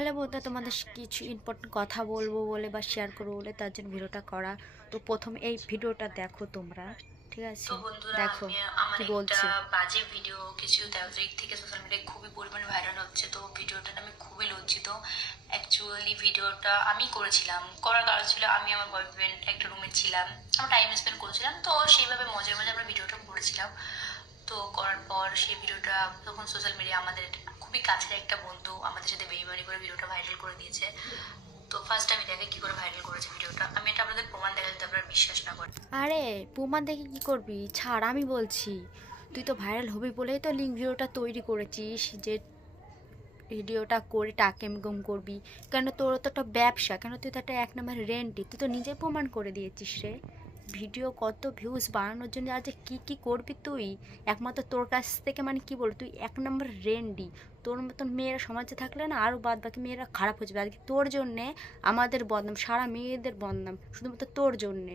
তাহলে বলতে তোমাদের কিছু ইম্পর্টেন্ট কথা বলবো বলে বা শেয়ার করবো বলে তার জন্য ভিডিওটা করা। তো প্রথম এই ভিডিওটা দেখো তোমরা, ঠিক আছে? তো বন্ধুরা, দেখো আমার কি একটা বলছে। বাজে ভিডিও কিছু 13 তারিখ থেকে সোশ্যাল মিডিয়ায় খুবই পরিমাণে ভাইরাল হচ্ছে। তো ভিডিওটা আমি খুবই লজ্জিত। অ্যাকচুয়ালি ভিডিওটা আমি করেছিলাম, করার কারণ ছিল আমি আমার বয়ফ্রেন্ড একটা রুমে ছিলাম, আমরা টাইম স্পেন্ড করছিলাম, তো সেইভাবে মজার মজায় আমরা ভিডিওটা করেছিলাম। তো করার পর সেই ভিডিওটা তখন সোশ্যাল মিডিয়া আমাদের খুবই কাছের একটা বন্ধু আমাদের সাথে বেইমানি করে ভিডিওটা ভাইরাল করে দিয়েছে। তো ফার্স্ট আমি দেখে কি করে ভাইরাল করেছে ভিডিওটা, আমি এটা আপনাদের প্রমাণ দেখা যদি আপনারা বিশ্বাস না করেন। আরে প্রমাণ দেখে কি করবি, ছাড়, আমি বলছি। তুই তো ভাইরাল হবি বলেই তো লিঙ্ক ভিডিওটা তৈরি করেছিস, যে ভিডিওটা করে টাকা ইনকাম করবি। কেন, তোর তো একটা ব্যবসা, কেন তুই তো একটা এক নম্বর রেন্টি, তুই তো নিজে প্রমাণ করে দিয়েছিস রে। ভিডিও কত ভিউজ বাড়ানোর জন্য আজ কি কি করবি তুই, একমাত্র তোর কাছ থেকে, মানে কি বল, তুই এক নম্বর রেন্ডি। তোর মতন মেয়েরা সমাজে থাকলে না আরও বাদ বাকি মেয়েরা খারাপ হয়ে যাবে। আজকে তোর জন্যে আমাদের বদনাম, সারা মেয়েদের বদনাম শুধুমাত্র তোর জন্যে।